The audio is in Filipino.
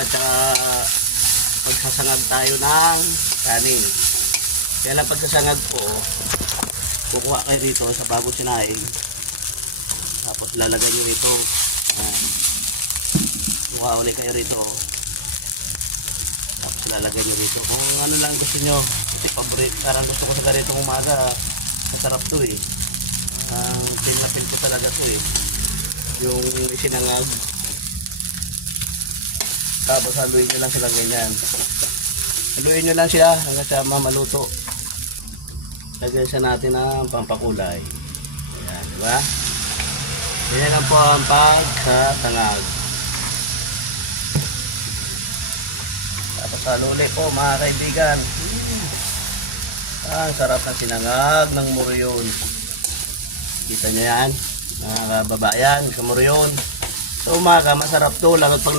at saka pagsasangag tayo ng kanin. Kaya lang pagsasangag po, kukuha kayo rito sa bagong sinaing. Tapos lalagay nyo rito. Kuha ulit kayo rito. Tapos lalagay nyo rito. Kung ano lang gusto nyo. Kasi paborito, parang gusto ko sa ganitong umaga. Masarap to eh. Ang pinapin ko talaga to eh. Yung isinangag. Tapos haluin nyo lang sila ganyan. Haluin nyo lang siya hanggang sa maluto. Lagyan siya natin ng pampakulay. Ayan, diba? Yan lang po ang pagkatangag. Tapos halo ulit po mga kaibigan. Ang sarap ng sinangag ng muryon. Kita nyo yan mga kababayan, sa muryon. Sa umaga masarap to lalo pag